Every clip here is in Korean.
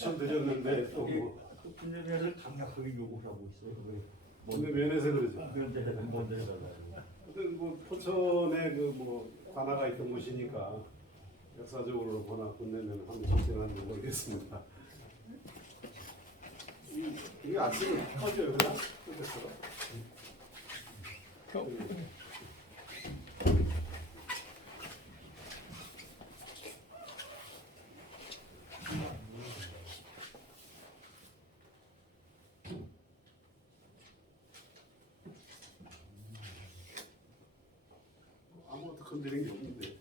추천드렸는데 또 뭐. 군대 면에서 강력하게 요구하고 있어요. 군대 면에서 그러죠. 그런데 뭔데 해달라고. 하여튼 뭐 포천에 그 뭐 관아가 있던 곳이니까 역사적으로 보나 군대면 한번 적진한지 모르겠습니다. 이게 아침에 커져요, 그냥? 그래서. 아무것도 건드린 게 없는데.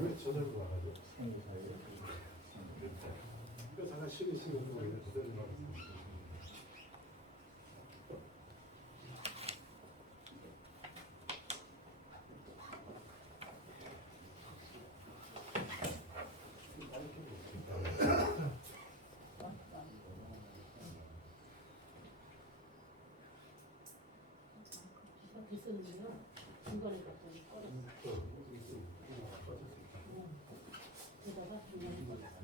왜 저절로 나가죠? 그 잠깐 쉬는 거 있는데 저절로 나가죠. 됐었는데요. 중간에 갑자기 꺼졌어. 그러다가 중간에 꺼졌어.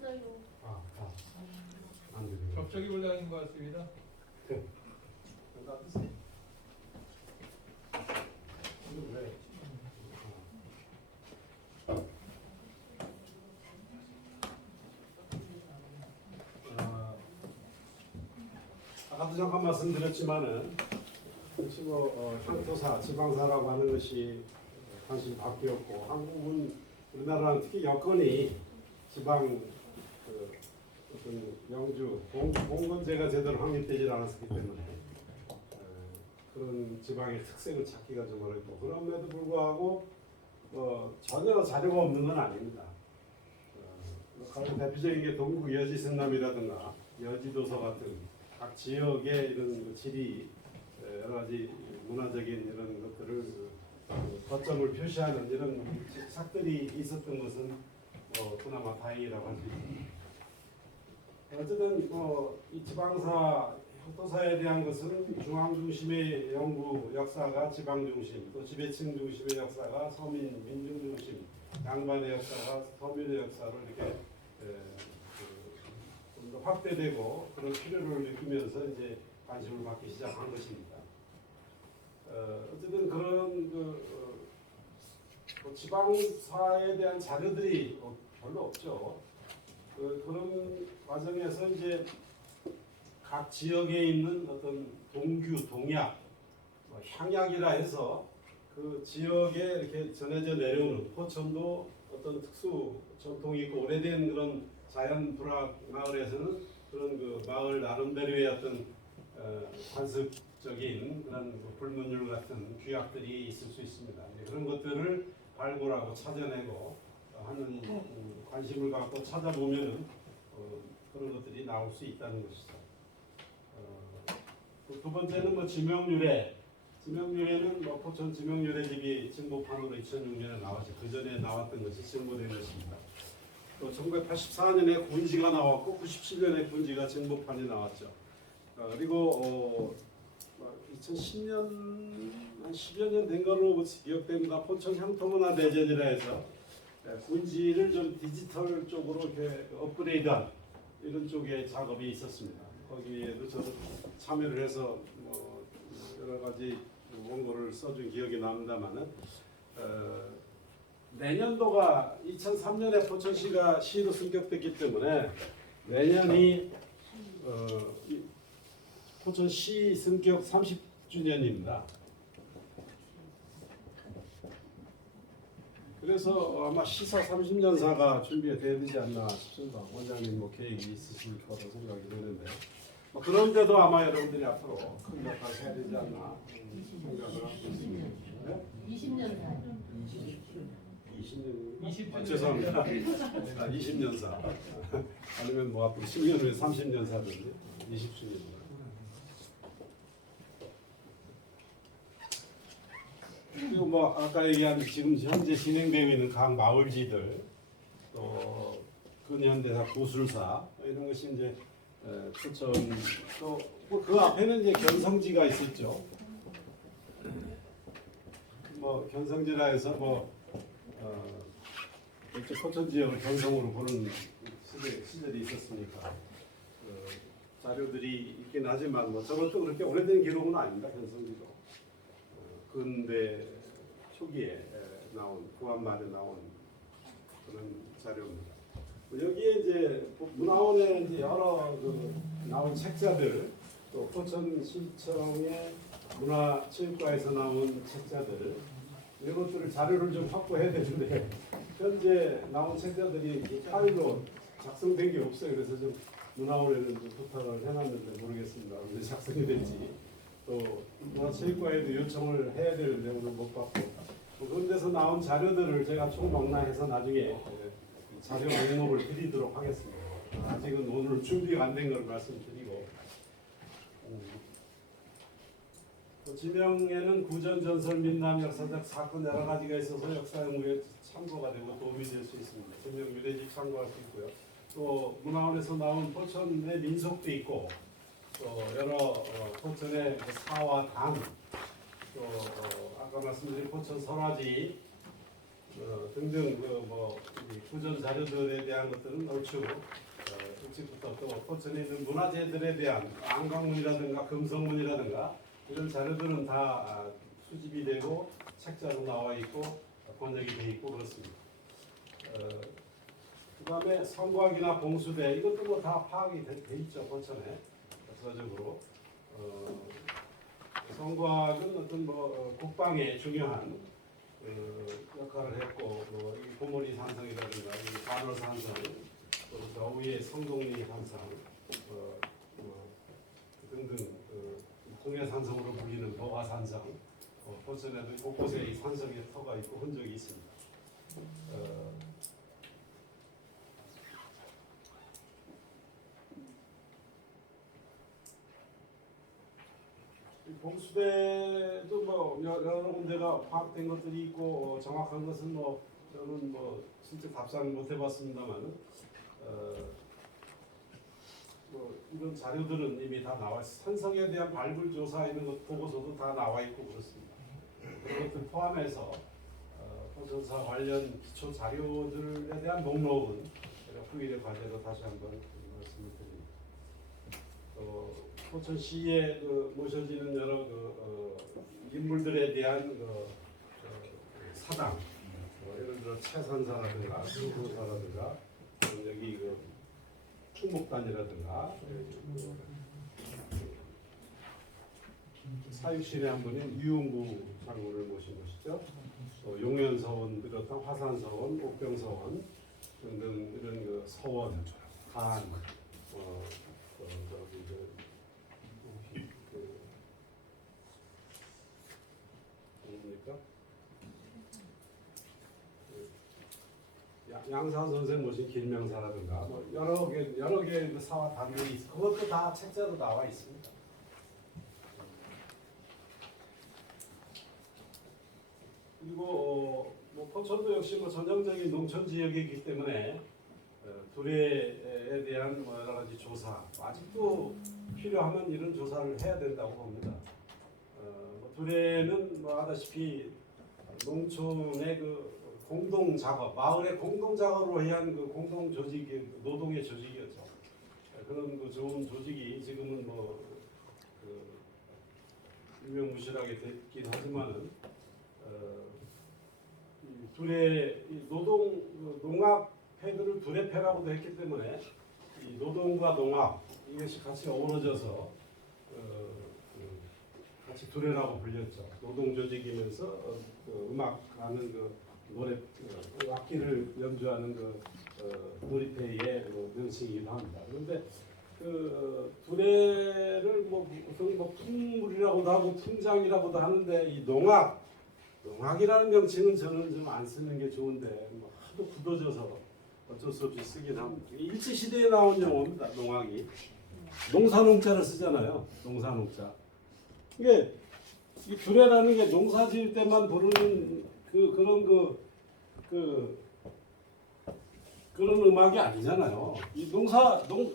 됐어요. 안 되네요. 접촉이 올라가는 것 같습니다. 놔두세요. 이거 왜? 아까도 잠깐 말씀드렸지만은 혹시 뭐 향토사, 지방사라고 하는 것이 관심이 바뀌었고 한국은 우리나라는 특히 여건이 지방 그 어떤 영주 봉건제가 제대로 확립되지 않았기 때문에 그런 지방의 특색을 찾기가 좀 어렵고 그럼에도 불구하고 전혀 자료가 없는 건 아닙니다. 가장 대표적인 게 동국 여지승남이라든가 여지도서 같은 각 지역의 이런 지리 여러 가지 문화적인 이런 것들을 거점을 표시하는 이런 sak들이 있었던 것은 그나마 다행이라고 할 수 있습니다. 어쨌든 이 지방사 향토사에 대한 것은 중앙 중심의 연구 역사가 지방 중심, 또 지배층 중심의 역사가 서민 민중 중심, 양반의 역사가 서민의 역사를 이렇게 좀 더 확대되고 그런 필요를 느끼면서 이제 관심을 받기 시작한 것입니다. 어쨌든 그런 지방사에 대한 자료들이 별로 없죠. 그런 과정에서 이제 각 지역에 있는 어떤 동규, 동약, 뭐 향약이라 해서 그 지역에 이렇게 전해져 내려오는 포천도 어떤 특수 전통이 있고 오래된 그런 자연 불화 마을에서는 그런 그 마을 나름대로의 어떤 관습적인 그런 그 불문율 같은 규약들이 있을 수 있습니다. 그런 것들을 발굴하고 찾아내고 하는 관심을 갖고 찾아보면은 그런 것들이 나올 수 있다는 것이죠. 두 번째는 뭐 지명유래. 지명유래는 뭐 포천 지명유래집이 증보판으로 2006년에 나왔죠. 그 전에 나왔던 것이 증보된 것입니다. 또 1984년에 군지가 나왔고 97년에 군지가 증보판이 나왔죠. 그리고 2010년 한 10여 년 된 걸로 기억됩니다. 포천 향토문화 대전이라 해서 군지를 좀 디지털 쪽으로 이렇게 업그레이드한 이런 쪽의 작업이 있었습니다. 거기에도 저도 참여를 해서 뭐 여러 가지 원고를 써준 기억이 납니다만은 내년도가 2003년에 포천시가 시로 승격됐기 때문에 내년이 포천시 승격 30주년입니다. 그래서 아마 시사 30년사가 준비가 돼야 되지 않나 싶습니다. 원장님 뭐 계획이 있으실 거로 생각이 되는데 그런데도 아마 여러분들이 앞으로 큰 역할을 해야 되지 않나 생각을 하고 있습니다. 네? 20년 사. 20년, 죄송합니다. 20년사 아니면 뭐 앞으로 10년 후에 30년사든지 20주년. 그리고 뭐 아까 얘기한 지금 현재 진행되고 있는 각 마을지들 또 근현대사 구술사 이런 것이 이제 포천 또 그 앞에는 이제 견성지가 있었죠. 뭐 견성지라 해서 뭐 이제 포천 지역을 견성으로 보는 시절이 있었으니까 자료들이 있긴 하지만 뭐 저것도 그렇게 오래된 기록은 아닙니다. 견성지도 근대 초기에 나온 구한 말에 나온 그런 자료입니다. 여기에 이제 문화원에 이제 여러 그 나온 책자들 또 포천시청의 문화체육과에서 나온 책자들 이것들을 자료를 좀 확보해야 되는데 현재 나온 책자들이 파일로 작성된 게 없어요. 그래서 좀 문화원에는 좀 부탁을 해놨는데 모르겠습니다. 언제 작성이 될지 또 문화체육과에도 요청을 해야 되는데 오늘 못 받고 그런 데서 나온 자료들을 제가 총망라해서 나중에 자료 목록을 드리도록 하겠습니다. 아직은 오늘 준비가 안 된 걸 말씀드리고 지명에는 구전 전설 민남 역사적 사건 여러 가지가 있어서 역사 연구에 참고가 되고 도움이 될 수 있습니다. 지명 유래집 참고할 수 있고요. 또 문화원에서 나온 포천의 민속도 있고 또 여러 포천의 사와 당, 또 아까 말씀드린 포천 설화지 등등 뭐 구전 자료들에 대한 것들은 얼추 일찍부터 또 포천에 있는 문화재들에 대한 안강문이라든가 금성문이라든가 이런 자료들은 다 수집이 되고 책자로 나와 있고 번역이 돼 있고 그렇습니다. 그다음에 성곽이나 봉수대 이것도 뭐 다 파악이 돼 있죠 포천에 역사적으로. 성곽은 어떤 뭐 국방에 중요한 역할을 했고 이 고모리 산성이라든가 이 관월 산성 또 저 위에 성동리 산성 등등 동해 산성으로 불리는 보가 산성 포천에도 곳곳에 이 산성의 터가 있고 흔적이 있습니다. 봉수대도 뭐 여러 군데가 파악된 것들이 있고 정확한 것은 뭐 저는 뭐 실제 답사는 못 해봤습니다만은 뭐 이런 자료들은 이미 다 나와 있어요. 산성에 대한 발굴 조사 이런 것 보고서도 다 나와 있고 그렇습니다. 그런 것들 포함해서 포천사 관련 기초 자료들에 대한 목록은 제가 후일의 과제로 다시 한번 말씀을 드립니다. 포천시에 모셔지는 여러 인물들에 대한 사당, 예를 들어 최선사라든가 승소사라든가 여기 충목단이라든가 사육신의 한 분인 유흥구 장군을 모신 것이죠. 또 용연서원 비롯한 화산서원, 옥병서원 등등 이런 그 서원, 간, 저기 뭡니까? 양사 선생 모신 길명사라든가 뭐 여러 개의 그 사와 단들이 있어. 그것도 다 책자로 나와 있습니다. 그리고 뭐 포천도 역시 뭐 전형적인 농촌 지역이기 때문에 두레에 대한 뭐 여러 가지 조사 아직도 필요하면 이런 조사를 해야 된다고 봅니다. 뭐 두레는 뭐 아다시피 농촌의 그 공동 작업, 마을의 공동 작업으로 위한 그 공동 조직이 노동의 조직이었죠. 그런 그 좋은 조직이 지금은 뭐그 유명무실하게 됐긴 하지만은 이 두레 노동 농업 패들을 두레패라고도 했기 때문에 이 노동과 농업 이것이 같이 어우러져서 같이 두레라고 불렸죠. 노동 조직이면서 그 음악하는 그 노래 악기를 연주하는 그 놀이패의 명칭이기도 합니다. 그런데 그 두레를 무슨 풍물이라고도 하고 풍장이라고도 하는데 이 농악이라는 명칭은 저는 좀 안 쓰는 게 좋은데 하도 굳어져서 어쩔 수 없이 쓰긴 합니다. 일제 시대에 나온 용어입니다. 농악이 농사농자를 쓰잖아요. 농사농자. 이게 이 두레라는 게 농사 지을 때만 부르는 그런 음악이 아니잖아요. 이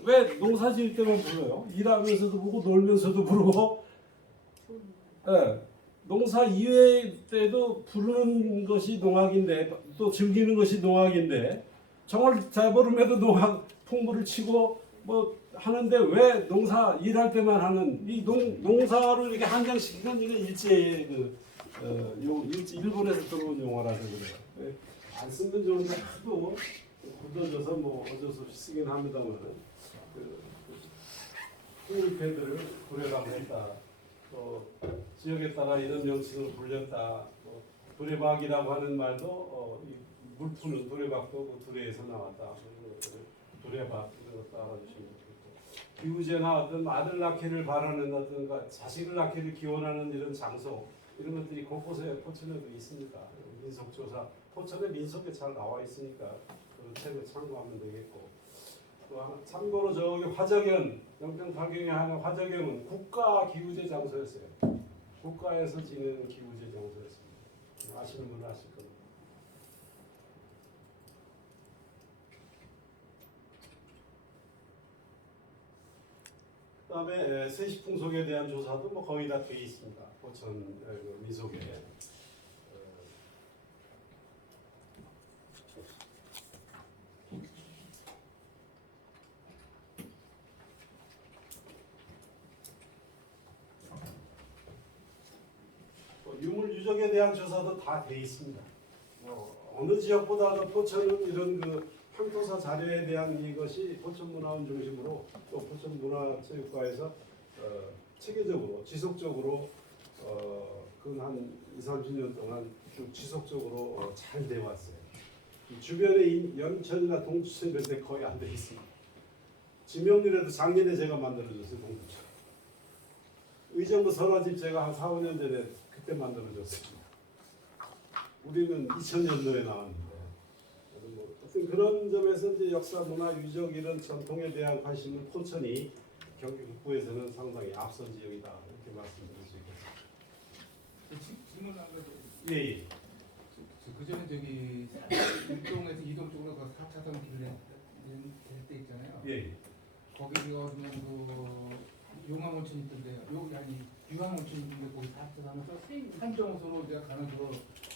왜 농사 지을 때만 불러요? 일하면서도 부르고 놀면서도 부르고, 예, 농사 이외 때도 부르는 것이 농악인데 또 즐기는 것이 농악인데 정을 잘 부르면도 농악 풍물을 치고 뭐 하는데 왜 농사 일할 때만 하는 이 농사를 이렇게 한정시킨 건 이게 일제의 일본에서 들어온 용어라서 그래요. 안 쓰면 좋은데 하도 굳어져서 뭐 어쩔 수 없이 쓰긴 합니다만 풍물패들을 두레라고 했다. 또 지역에 따라 이런 명칭을 불렸다. 두레박이라고 하는 말도 물 푸는 두레박도 그 두레에서 나왔다. 이런 것들을 두레박 이런 것도 알아주시면 좋겠고 기우제나 어떤 아들 낳기를 바라는 어떤 자식을 낳기를 기원하는 이런 장소 이런 것들이 곳곳에 포천에도 있습니다. 민속조사 포천의 민속에 잘 나와 있으니까 그 책을 참고하면 되겠고 또 참고로 저기 화적연 영평 달경에 하는 화적연은 국가 기우제 장소였어요. 국가에서 지내는 기우제 장소였습니다. 아시는 분은 아실 겁니다. 그다음에 세시풍속에 대한 조사도 뭐 거의 다 되어 있습니다. 포천 민속에. 유물 유적에 대한 조사도 다 되어 있습니다. 어느 지역보다도 포천은 이런 그 향토사 자료에 대한 이것이 포천문화원 중심으로 또 포천문화체육과에서 체계적으로 지속적으로 한 20, 30년 동안 쭉 지속적으로 잘 되어 왔어요. 주변에 연천이나 동두천 이런 데 거의 안 돼 있습니다. 지명률에도 작년에 제가 만들어줬어요. 동두천. 의정부 설화집 제가 한 4, 5년 전에 그때 만들어줬습니다. 우리는 2000년도에 나왔는데 어떤 그런 점에서 이제 역사, 문화, 유적 이런 전통에 대한 관심은 포천이 경기 북부에서는 상당히 앞선 지역이다 이렇게 말씀드릴 수 있겠습니다. 질문 한 가지. 예. 그 전에 저기 일동에서 이동 쪽으로 그 4차선 길 낼때 있잖아요. 예. 거기가 그냥 그 용암온천 있던데 여기 아니 유황온천 있는데 거기 4차선 하면서 한정소로 이제 가는 그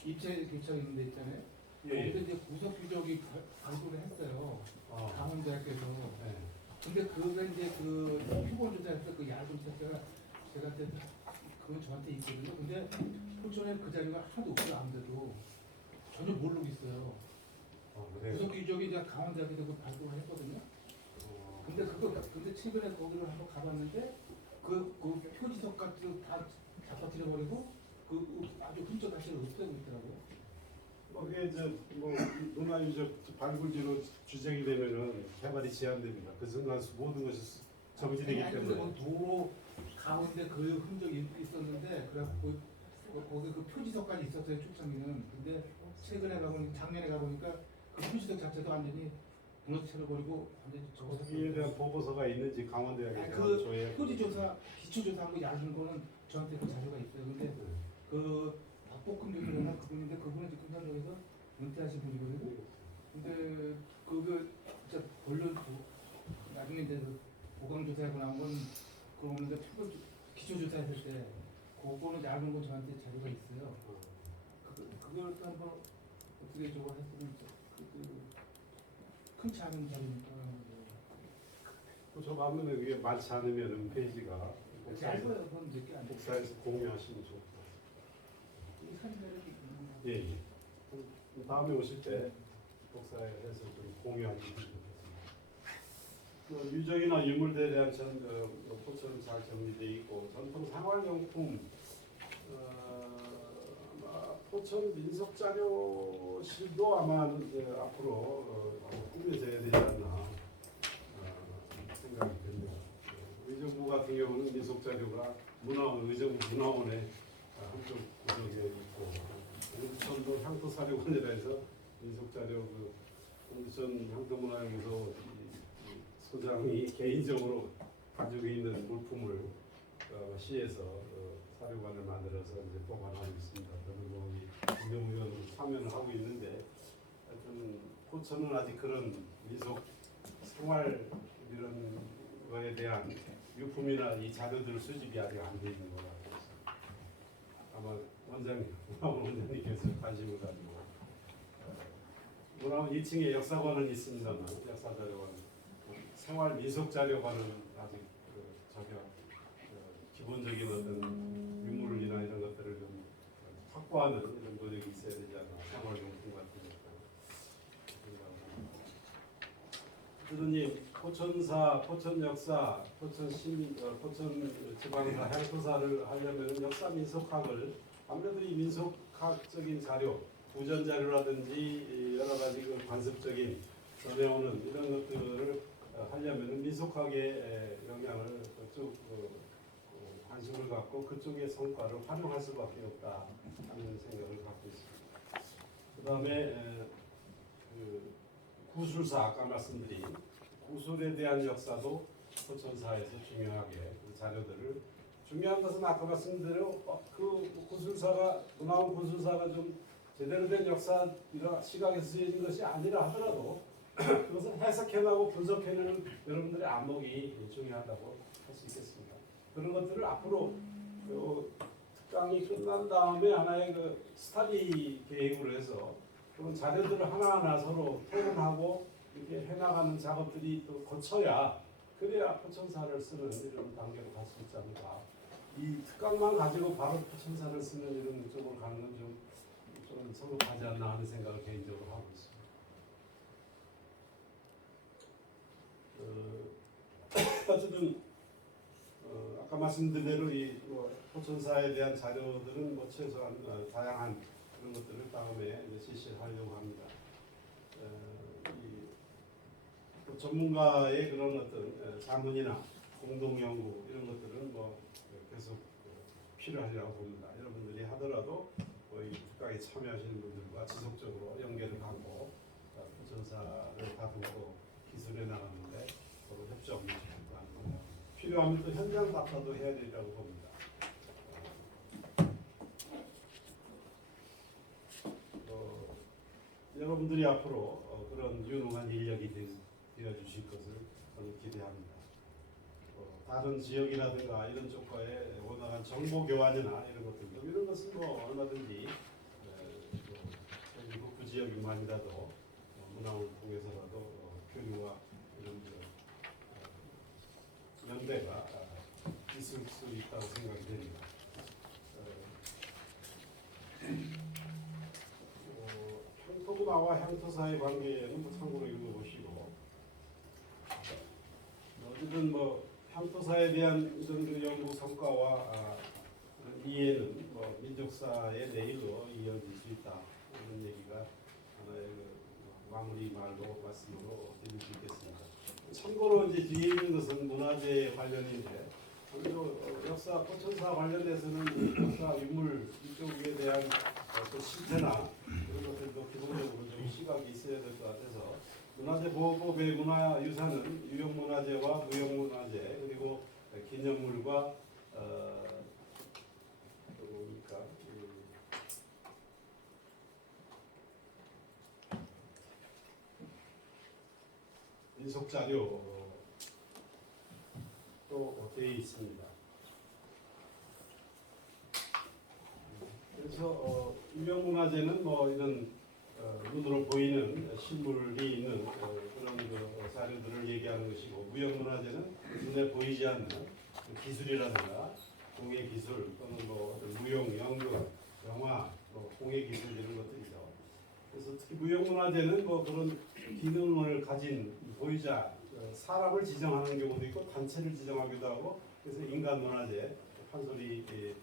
입체 개척 있는 데 있잖아요. 예. 근데 이제 구석 규적이 발굴을 했어요. 강원대학교에서. 네. 근데 그게 이제 그 표본 조사에서 그 얇은 책자가 제가 그때 그건 저한테 있거든요. 근데 포천에 그 자리가 하나도 없어요. 아무데도 전혀 모르고 있어요. 구석 규적이 이제 강원대학교에서 발굴을 했거든요. 근데 최근에 거기를 한번 가봤는데 그 표지석 같은 다 잡아뜨려 버리고 그 아주 훌쩍 가시를 없애고 있더라고요. 그게 뭐 문화유적 발굴지로 주장이 되면은 개발이 제한됩니다. 그 순간 모든 것이 정지되기 아니, 때문에. 뭐 도로 가운데 그 흔적이 있었는데 그래갖고 거기 그 표지석까지 있었어요 출장기는. 근데 최근에 가보니 작년에 가보니까 그 표지석 자체도 완전히 무너뜨려 버리고 완전히 저거. 이에 대한 보고서가 있는지 아니, 강원대학에서 그 조회. 표지조사 기초조사한 거 야준 거는 저한테 그 자료가 있어요. 근데 그 박복근 교수나 그분인데 그분은 지금 현장에서 은퇴하신 분이거든요. 근데 그거 진짜 본론 나중에 이제 그 보강조사하고 나온 건 그거 없는데 기초조사했을 때 그거는 얇은 거 저한테 자료가 있어요. 그걸 또 한번 어떻게 저거 했으면 큰 차는 자료니까 저 가면은 그게 많지 않으면 페이지가 얇아요. 그건 몇개 안 돼. 복사해서 공유하시면 좋고. 이 사진들은 예, 예. 다음에 오실 때 복사해서 좀 공유하시면 좋겠습니다. 유적이나 유물들에 대한 포천은 잘 정리되어 있고 전통 생활용품 아마 포천 민속자료실도 아마 이제 앞으로 꾸며져야 되지 않나 생각이 듭니다. 의정부 같은 경우는 민속자료가 의정부 문화원의 한쪽 구석에 있고 공주천도 향토사료관이라 해서 민속자료 공주천 향토문화연구소 소장이 개인적으로 가지고 있는 물품을 시에서 사료관을 만들어서 이제 보관하고 있습니다. 저는 거기 운영위원으로 참여를 하고 있는데 하여튼 포천은 아직 그런 민속 생활 이런 거에 대한 유품이나 이 자료들 수집이 아직 안 돼 있는 것 같아요. 아마 원장님께서 관심을 가지고 문화원 2층에 역사관은 있습니다만 역사자료관 생활 민속 자료관은 아직 기본적인 어떤 유물이나 이런 것들을 좀 확보하는 이런 노력이 있어야 되지 않나 생활용품 같은 것들. 교수님 포천사, 포천역사, 포천지방사, 향토사를 하려면 역사 민속학을 아무래도 이 민속학적인 자료, 구전 자료라든지 여러 가지 그 관습적인 전해오는 이런 것들을 하려면 민속학의 영향을 쭉 관심을 갖고 그쪽의 성과를 활용할 수밖에 없다 하는 생각을 갖고 있습니다. 그 다음에 구술사 아까 말씀드린 구술에 대한 역사도 포천사에서 중요하게 그 자료들을 중요한 것은 아까 말씀드린 그 구술사가 문화원 구술사가 좀 제대로 된 역사 시각에서 쓰여진 것이 아니라 하더라도 그것을 해석해나고 분석해내는 여러분들의 안목이 중요하다고 할 수 있겠습니다. 그런 것들을 앞으로 특강이 끝난 다음에 하나의 그 스터디 계획으로 해서 그런 자료들을 하나하나 서로 토론하고 이렇게 해나가는 작업들이 또 거쳐야 그래야 포천사를 쓰는 이런 단계로 갈 수 있지 않을까. 이 특강만 가지고 바로 포천사를 쓰는 이런 쪽으로 가는 건 좀 성급하지 않나 하는 생각을 개인적으로 하고 있습니다. 어쨌든 아까 말씀드린 대로 이 포천사에 대한 자료들은 최소한 다양한 그런 것들을 다음에 실시를 하려고 합니다. 전문가의 그런 어떤 자문이나 공동 연구 이런 것들은 계속 필요하리라고 봅니다. 여러분들이 하더라도 이 특강에 참여하시는 분들과 지속적으로 연결을 하고 포천사를 다듬고 기술해 나가는데 서로 협조하는 거예요. 필요하면 또 현장 답사도 해야 되리라고 봅니다. 여러분들이 앞으로 그런 유능한 인력이 되어 주실 것을 저는 기대합니다. 다른 지역이라든가 이런 쪽과의 원활한 정보 교환이나 이런 것들도 이런 것은 얼마든지 북부 지역만이라도 문화를 통해서라도 교류와 이런 연대가 있을 수 있다고 생각이 됩니다. 향토문화와 향토사의 관계는 참고로 읽어보시고 이런 뭐 향토사에 대한 이런 그 연구 성과와 그런 이해는 뭐 민족사의 내일로 이어질 수 있다 이런 얘기가 하나의 그 마무리 말로 말씀으로 드릴 수 있겠습니다. 참고로 이제 뒤에 있는 것은 문화재 관련인데 아무래도 역사 포천사 관련해서는 역사 유물 이쪽에 대한 또 실태나 이런 것들도 기본적으로 좀 시각이 있어야 될 것 같아서 문화재보호법의 문화유산은 유형문화재와 무형문화재 그리고 기념물과 또 뭡니까 인속자료 또 되어 있습니다. 그래서 유형문화재는 뭐 이런 눈으로 보이는 실물이 있는 그런 그 자료들을 얘기하는 것이고 무형문화재는 눈에 보이지 않는 기술이라든가 공예 기술 또는 뭐 어떤 무용, 연극, 영화, 뭐 공예 기술 이런 것들이죠. 그래서 특히 무형문화재는 뭐 그런 기능을 가진 보유자, 사람을 지정하는 경우도 있고 단체를 지정하기도 하고 그래서 인간문화재, 판소리를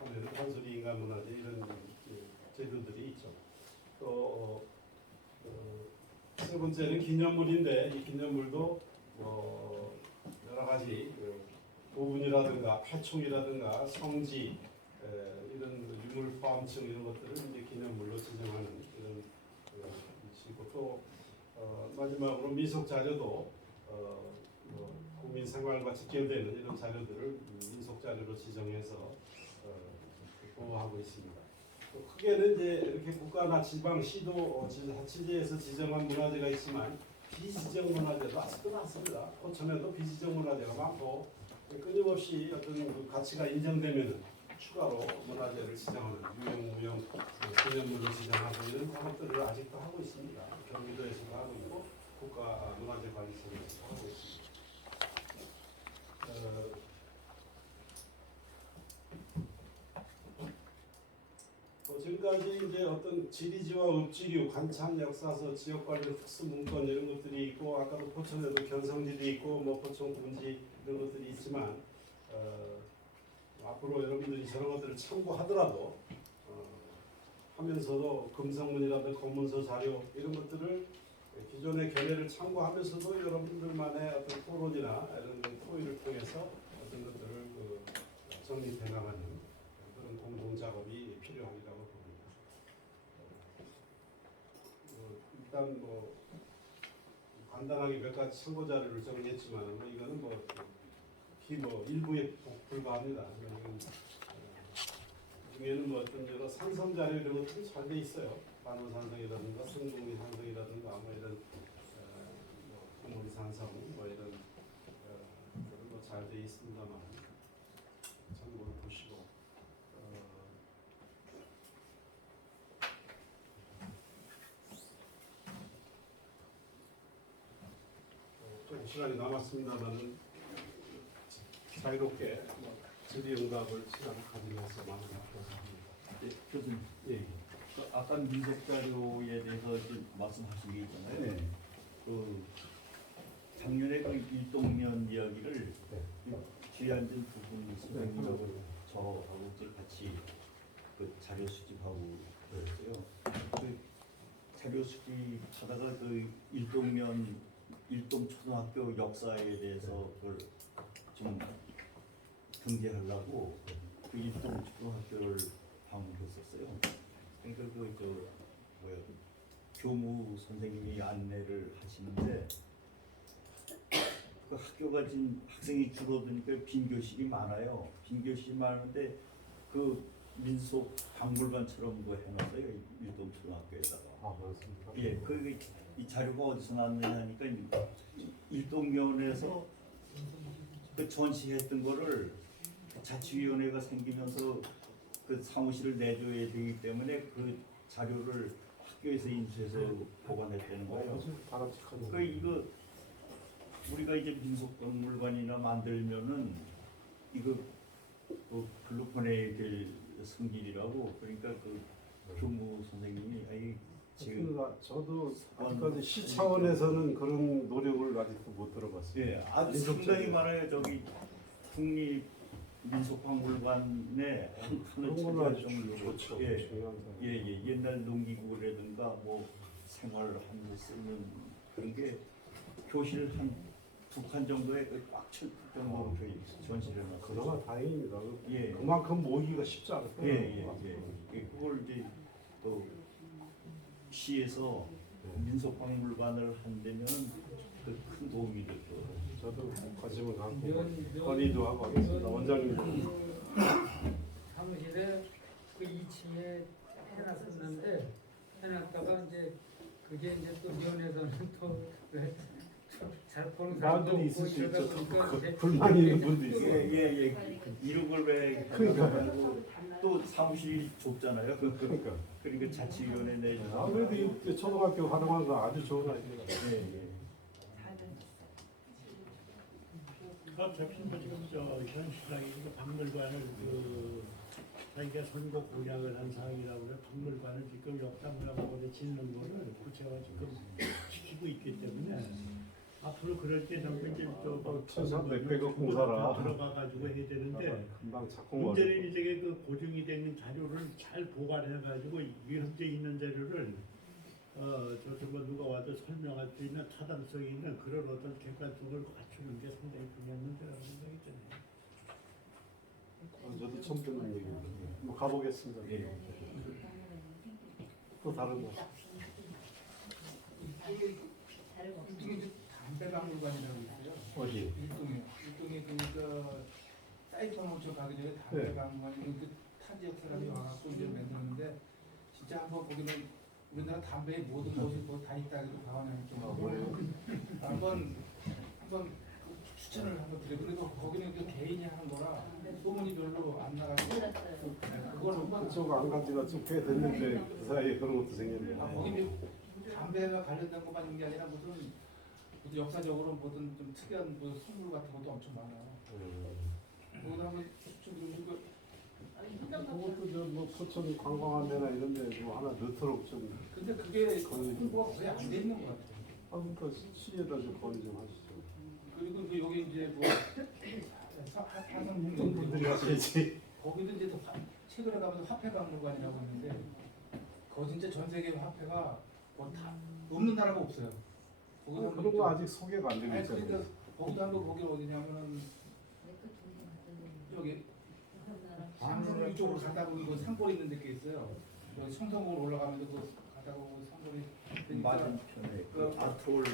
하면 판소리 인간문화재 이런 제도들이 있죠. 또 세 번째는 기념물인데 이 기념물도 여러 가지 보분이라든가 패총이라든가 성지 이런 유물 포함층 이런 것들을 이제 기념물로 지정하는 이런 위치고 또 마지막으로 민속 자료도 국민 생활과 직결되는 이런 자료들을 민속 자료로 지정해서 보호하고 있습니다. 또 크게는 이제 이렇게 국가나 지방, 시도, 자치제에서 지정한 문화재가 있지만 비지정 문화재도 아직도 많습니다. 포천에도 비지정 문화재가 많고 끊임없이 어떤 그 가치가 인정되면 추가로 문화재를 지정하는 유형, 무형, 기념물로 지정하고 있는 작업들을 아직도 하고 있습니다. 경기도에서도 하고 있고 국가문화재관리청에서도 하고 있습니다. 지금까지 이제 어떤 지리지와 읍지류, 관참, 역사서, 지역 관련 특수 문건 이런 것들이 있고 아까도 포천에도 견성지도 있고 뭐 포천 군지 이런 것들이 있지만 앞으로 여러분들이 저런 것들을 참고하더라도 하면서도 금성문이라든가 검문서 자료 이런 것들을 기존의 견해를 참고하면서도 여러분들만의 어떤 토론이나 이런 토의를 통해서 어떤 것들을 정립해 나가는 그런 공동 작업이 필요하다고 봅니다. 일단 뭐 간단하게 몇 가지 참고 자료를 정리했지만 이거는 뭐 일부에 불과합니다. 중에는 뭐 어떤 여러 산성 자료 이런 것들이 잘 돼 있어요. 반원산성이라든가 성동리 산성이라든가 뭐 이런 고모리 산성 뭐 이런 그런 거 잘 돼 있습니다만 참고를 보시고 좀 시간이 남았습니다만은 자유롭게 질의응답을 시간을 가지면서 마무리하도록 합니다. 예, 교수님. 예. 그 아까 민속 자료에 대해서 이제 말씀하신 게 있잖아요. 네. 그 작년에 그 일동면 이야기를 귀한진 부분 선생님하고 저하고 같이 그 자료 수집하고 그랬어요. 그 자료 수집하다가 그 일동 초등학교 역사에 대해서 그걸 좀 등재하려고 그 일동 초등학교를 방문했었어요. 그러니까 교무 선생님이 안내를 하시는데 그 학교가 지금 학생이 줄어드니까 빈 교실이 많아요. 빈 교실이 많은데 그 민속 박물관처럼 뭐 해놨어요. 일동 초등학교에다가. 아, 그렇습니까? 예, 이 자료가 어디서 나왔느냐 하니까 일동면에서 그 전시했던 거를 자치위원회가 생기면서 그 사무실을 내줘야 되기 때문에 그 자료를 학교에서 인수해서 보관했다는 거예요. 그 이거 우리가 이제 민속박물관이나 만들면은 이거 글로 보내야 될 성질이라고 그러니까 그 교무 선생님이 지금 그러니까 저도 아직까지 시 차원에서는 그런 노력을 아직도 못 들어봤어요. 예, 아주 민속적인. 상당히 많아요. 저기 국립 민속박물관에 한 칸을 그런 걸로 아주 차지할 정도로. 좋죠. 예, 중요한 거. 예, 예. 옛날 농기구라든가 뭐 생활하면서 쓰는 그런 게 교실 한 두 칸 정도에 꽉찰 정도로 저희 전시를 해놨어요. 그나마 다행입니다. 예. 그만큼 모으기가 쉽지 않을 예, 거예요. 예, 예. 그걸 이제 또 시에서 네. 민속박물관을 한다면은 그 큰 도움이 될 거예요. 저도 관심을 갖고 건의도 하고 하겠습니다. 원장님도. 사무실에 그 2층에 해놨었는데 해놨다가 이제 그게 이제 또 면에서는 또잘 보는 사람도 마음들이 없고 있을 수 이러다 있죠. 보니까 이제 불만이 있는 분도 예, 있어요. 예, 예. 이런 걸 왜 그러니까요. 또 사무실이 좁잖아요. 그러니까. 그러니까 자치위원회 내에서 아무래도 이 초등학교 활용한 거 아주 좋은 아이디어가. 예, 예. 어차피 뭐 지금 현 시장이 박물관을 자기가 선거 공약을 한 사항이라고 그래 박물관을 지금 역사문화공원에 짓는 거를 구체화 지금 시키고 있기 때문에 앞으로 그럴 때 정도 이제 천삼 백백억 공사라. 들어가 가지고 해야 되는데 금방 작품 문제는 어렵고. 이제 그 고증이 된 자료를 잘 보관해 가지고 현재 있는 자료를 저쪽 뭐 누가 와도 설명할 수 있는 타당성이 있는 그런 어떤 객관성을 갖추는 게 상당히 중요한 문제라고 생각이 드네요. 저도 처음 듣는 얘기입니다. 한번 가보겠습니다. 예. 또 다른 거. 일종의 이제 담배박물관이라고 있어요. 어디? 일종의 그러니까 사이버먼처 가기 전에 담배박물관이 그 타 지역 사람이 와갖고 이제 만들었는데 진짜 한번 거기는 우리나라 담배의 모든 것이 뭐다 있다 해도 과언이 아닐 정도로 한번 추천을 한번 드려요. 그리고 거기는 그 개인이 하는 거라 소문이 별로 안 나가지고 그걸 한번 그쪽 안 간 지가 좀 꽤 됐는데 그 사이에 그런 것도 생겼네요. 거기 담배와 관련된 것만 있는 게 아니라 무슨 역사적으로 뭐든 좀 특이한 뭐 선물 같은 것도 엄청 많아요. 거기다 한번 추천드리고 그것도 저뭐 포천 관광한 데나 이런 데뭐 하나 넣도록 좀 근데 그게 거의- 홍보가 거의 안 돼 있는 것 같아요. 아무튼 시에다 좀 건의 좀 하시죠. 그리고 그 여기 이제 뭐 분들이 화성분들이 하셔야지. 거기도 이제 또 최근에 가면 화폐박물관이라고 있는데 거기 진짜 전 세계 화폐가 뭐 다 없는 나라가 없어요. 거기도 그런 거 아직 소개가 안 되고 아니 있잖아요. 그러니까 거기도 한번 거기 어디냐면은 여기 방송 이쪽으로 가다 보면 그 산골 있는 데가 있어요. 여기 청성공을 올라가면서 그 가다 보면 산골이 그러니까 맞은편에 그 아트홀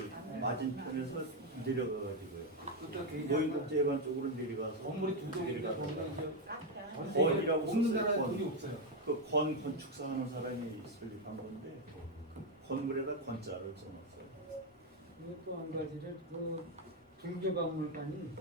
맞은편에서 내려가가지고요. 그때 개인 모의국제관 쪽으로 내려가서 건물이 두 동인데 내려가서 거기다 이제 전 건이라고 세계 없는 썼어요, 나라에 건. 돈이 없어요. 그 건 건축사 하는 사람이 설립한 건데 건물에다 건자를 써놨어요. 그리고 또 한 가지를 그 불교박물관이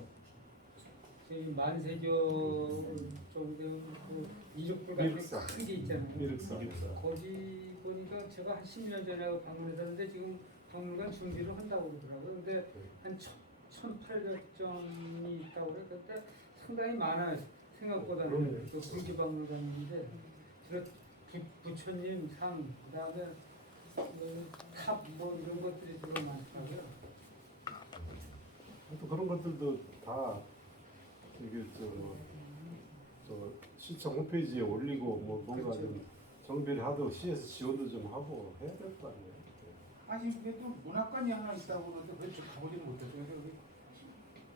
저희 만세교 쪽에 그 이륙불 같은 미륵사. 큰 게 있잖아요. 미륵사. 거기 보니까 제가 한 10년 전에 방문했었는데 지금 박물관 준비를 한다고 그러더라고요. 근데 한 1,800점이 있다고 그래. 그때 상당히 많아요. 생각보다는 그럼요. 그 불교박물관인데 저 부처님 상 그다음에 탑 뭐 이런 것들이 되게 많더라고요. 또 그런 것들도 다 이게 저 시청 홈페이지에 올리고 뭐 뭔가 좀 정비를 하도 시에서 지원도 좀 하고 해야 될 거 아니에요. 하신국에 또 문학관이 하나 있다고 그러는데 왜 가보지는 못했어요. 그래서 여기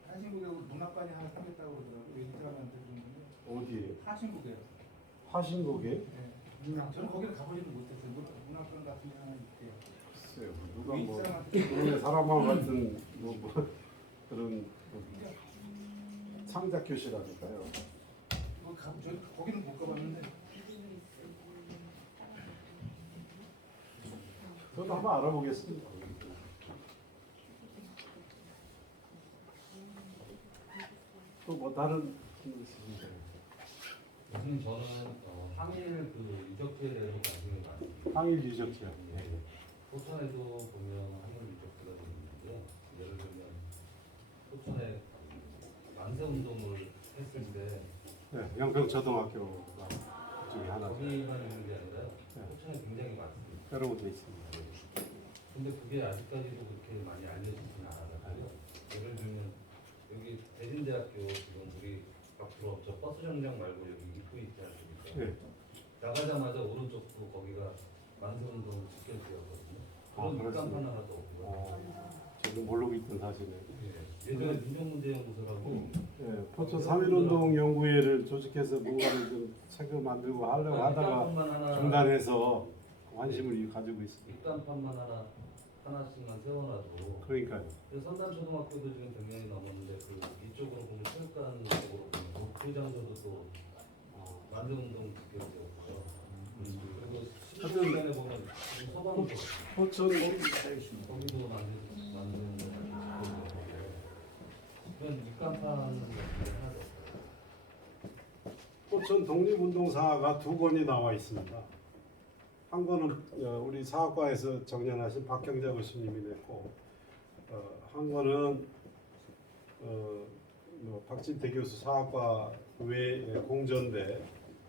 하신국에 문학관이 하나 생겼다고 그러더라고요. 여기 사람한테 그러는데 어디에? 하신국에요. 화신곡에? 네. 저는 거기를 가보지는 못했어요. 문학관 같은 게 하나 있대요. 글쎄요. 누가 윗 뭐 사람한테 동네 사람과 같은 뭐 그런 창작 교실하니까요. 저 거기는 못 가봤는데 저도 한번 알아보겠습니다. 또 뭐 다른 질문 있으신가요? 교수님 저는 항일 그 유적지에 대해서 관심이 많아요. 항일 유적지요. 네. 포천에도 보면 항일 유적지가 있는데 예를 들면 포천에 만세 운동을 했을 때 네, 영평초등학교가 중에 하나죠. 거기만 있는 게 아니라요. 네. 포천에 굉장히 많습니다. 여러 곳에 있습니다. 근데 그게 아직까지도 그렇게 많이 알려지진 않아요. 예를 들면 여기 대진대학교 지금 우리 앞으로 저 버스 정류장 말고 여기 입구 있지 않습니까? 네. 나가자마자 오른쪽도 거기가 만세운동 집결지였거든요. 그런 그렇습니까? 입간판 하나도 없고요. 저도 모르고 있던 사실이에요. 예전에 민족문제연구소라고 예, 포천 3.1운동 연구회를 조직해서 뭔가를 좀 책을 만들고 하려고 하다가 입간판만 하나 중단해서 관심을 가지고 있습니다. 입간판만 하나씩만 세워놔도 그러니까요. 그래서 선단초등학교도 지금 100년이 넘었는데 그 이쪽으로 보면 체육관 쪽으로 보면 그 장소도 또 만세운동 집결지였고요. 그리고 시주변에 보면 지금 서방도 포천 거기도 만세운동 집결지였고 그런 입간판 같은 게 하나도 없어요. 포천 독립운동사가 두 권이 나와 있습니다. 한 권은 우리 사학과에서 정년하신 박경자 교수님이 냈고, 한 권은 박진태 교수 사학과 외 공전대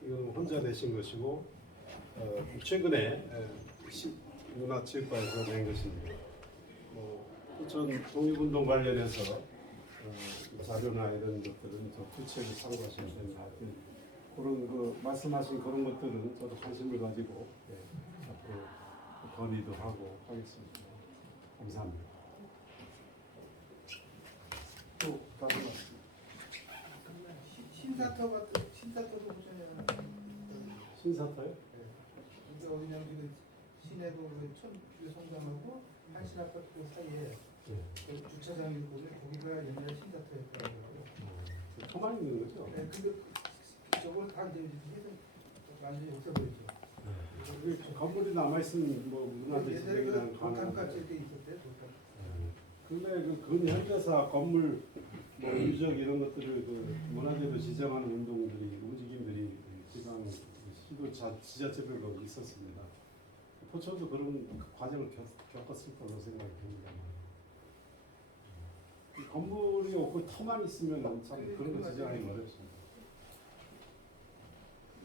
이건 혼자 내신 것이고, 최근에 문화체육과에서 낸 것입니다. 포천 독립운동 관련해서 자료나 이런 것들은 더 구체적으로 참고하시면 됩니다. 그런 말씀하신 그런 것들은 저도 관심을 가지고 앞으로 건의도 하고 하겠습니다. 감사합니다. 또 다른 말씀. 신사터도 보잖아요. 신사터요? 근데 어디냐면 지금 시내도 그 천주 성당하고 한신 아파트 사이에 그 주차장이 보면 거기가 옛날에 신사터였더라고요. 터만 있는 거죠? 네, 근데 저걸 다 이제 해서 완전히 없애버렸죠. 여기 건물이 남아있으면 뭐 문화재 옛날에 지정이랑 그 돌담까지 가능한데, 이렇게 있었대요. 돌담. 근데 그 근현대사 건물 뭐 유적 이런 것들을 그 문화재로 지정하는 운동들이 움직임들이 지방 시도 지자체별로 있었습니다. 포천도 그런 과정을 겪었을 거라고 생각이 듭니다. 건물이 없고 터만 있으면 참 그런 거 지정하기 어렵습니다.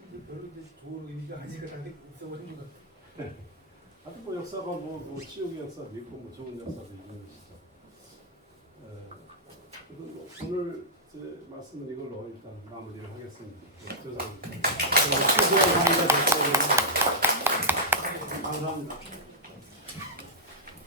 근데 별로 이제 좋은 의미가 아니라 있어버린 것 같아요. 하여튼 뭐 역사가 뭐 치욕의 역사도 있고 뭐 좋은 역사도 있는 것이죠. 오늘 제 말씀은 이걸로 일단 마무리를 하겠습니다. 감사합니다. 감사합니다.